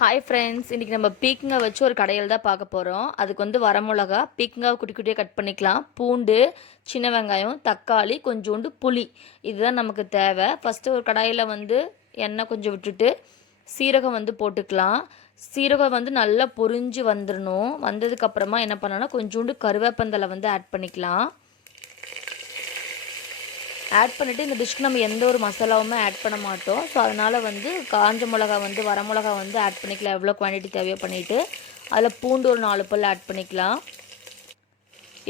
Hi friends, இன்றைக்கி நம்ம பீக்கங்காய் வச்சு ஒரு கடையில் தான் பார்க்க போகிறோம். அதுக்கு வந்து வரமிளகா, பீக்கங்காய் குட்டி குட்டியாக கட் பண்ணிக்கலாம், பூண்டு, சின்ன வெங்காயம், தக்காளி, கொஞ்சோண்டு புளி, இதுதான் நமக்கு தேவை. ஃபஸ்ட்டு ஒரு கடாயில் வந்து எண்ணெய் கொஞ்சம் விட்டுட்டு சீரகம் வந்து போட்டுக்கலாம். சீரகம் வந்து நல்லா பொரிஞ்சு வந்துடணும். வந்ததுக்கப்புறமா என்ன பண்ணோன்னா கொஞ்சோண்டு கருவேப்பந்தலை வந்து ஆட் பண்ணிக்கலாம். ஆட் பண்ணிவிட்டு இந்த டிஷ்க்கு நம்ம எந்த ஒரு மசாலாவுமே ஆட் பண்ண மாட்டோம். ஸோ அதனால் வந்து காஞ்ச மிளகா வந்து வரமிளகா வந்து ஆட் பண்ணிக்கலாம், எவ்வளோ குவான்டிட்டி தேவையோ பண்ணிவிட்டு. அதில் பூண்டு ஒரு 4 பல் ஆட் பண்ணிக்கலாம்.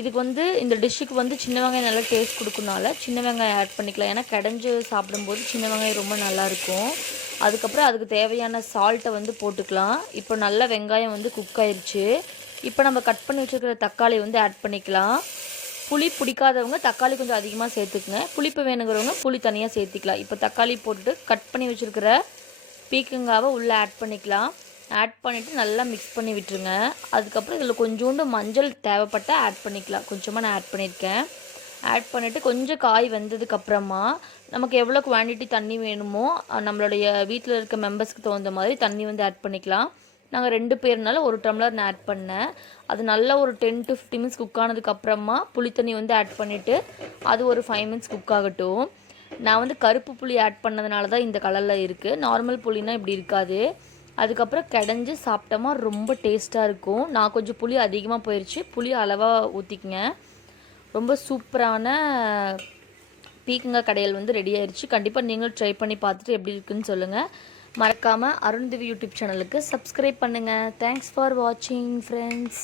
இதுக்கு வந்து இந்த டிஷ்ஷுக்கு வந்து சின்ன வெங்காயம் நல்லா டேஸ்ட் கொடுக்கறனால சின்ன வெங்காயம் ஆட் பண்ணிக்கலாம். ஏன்னா கடைஞ்சி சாப்பிடும்போது சின்ன வெங்காயம் ரொம்ப நல்லாயிருக்கும். அதுக்கப்புறம் அதுக்கு தேவையான சால்ட்டை வந்து போட்டுக்கலாம். இப்போ நல்லா வெங்காயம் வந்து குக் ஆயிடுச்சு. இப்போ நம்ம கட் பண்ணி வச்சுருக்கிற தக்காளி வந்து ஆட் பண்ணிக்கலாம். புளி பிடிக்காதவங்க தக்காளி கொஞ்சம் அதிகமாக சேர்த்துக்குங்க. புளிப்பு வேணுங்கிறவங்க புளி தனியாக சேர்த்திக்கலாம். இப்போ தக்காளி போட்டு கட் பண்ணி வச்சுருக்கிற பீக்கங்காவை உள்ளே ஆட் பண்ணிக்கலாம். ஆட் பண்ணிவிட்டு நல்லா மிக்ஸ் பண்ணி விட்டுருங்க. அதுக்கப்புறம் இதில் கொஞ்சோண்டு மஞ்சள் தேவைப்பட்டால் ஆட் பண்ணிக்கலாம். கொஞ்சமாக நான் ஆட் பண்ணியிருக்கேன். ஆட் பண்ணிவிட்டு கொஞ்சம் காய் வெந்ததுக்கப்புறமா நமக்கு எவ்வளோ குவான்டிட்டி தண்ணி வேணுமோ நம்மளுடைய வீட்டில் இருக்க மெம்பர்ஸ்க்கு தகுந்த மாதிரி தண்ணி வந்து ஆட் பண்ணிக்கலாம். நாங்கள் 2 பேர்னால 1 டம்ளர் நான் ஆட் பண்ணேன். அது நல்லா ஒரு 10 to 15 மினிட்ஸ் குக் ஆனதுக்கப்புறமா புளி தண்ணி வந்து ஆட் பண்ணிவிட்டு அது ஒரு 5 மினிட்ஸ் குக் ஆகட்டும். நான் வந்து கருப்பு புளி ஆட் பண்ணதுனால தான் இந்த கலரில் இருக்குது. நார்மல் புளினா இப்படி இருக்காது. அதுக்கப்புறம் கடைஞ்சி சாப்பிட்டோமா ரொம்ப டேஸ்ட்டாக இருக்கும். நான் கொஞ்சம் புளி அதிகமாக போயிடுச்சு, புளி அளவாக ஊற்றிக்கங்க. ரொம்ப சூப்பரான பீக்கங்காய் கடையல் வந்து ரெடி ஆயிடுச்சு. கண்டிப்பாக நீங்களும் ட்ரை பண்ணி பார்த்துட்டு எப்படி இருக்குன்னு சொல்லுங்கள். மறக்காமல் அருண்தேவி யூடியூப் சேனலுக்கு சப்ஸ்கிரைப் பண்ணுங்கள். தேங்க்ஸ் ஃபார் வாட்சிங் ஃப்ரெண்ட்ஸ்.